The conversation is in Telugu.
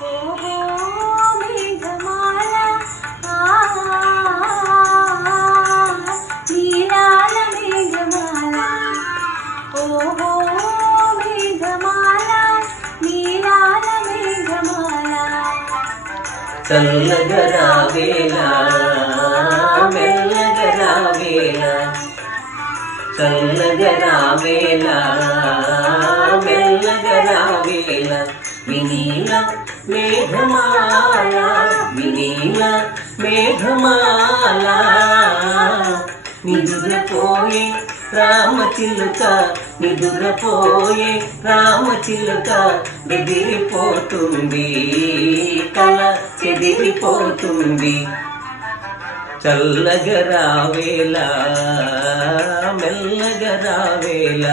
ఓహో మేఘమాల నీలాల మేఘమాల ఓహో మేఘమాల నీలాల మేఘమాల చల్లగా రావేళ మెల్లగా రావేళ చల్లగా రావేళ మెల్లగా రావేళ వినీల మేఘమాల వినీల మేఘమాల నిదురపోయే రామచిలుక నిదురపోయే రామచిలుక బెదిరిపోతుంది కల చెదిరిపోతుంది చల్లగా రావేళ మెల్లగా రావేళ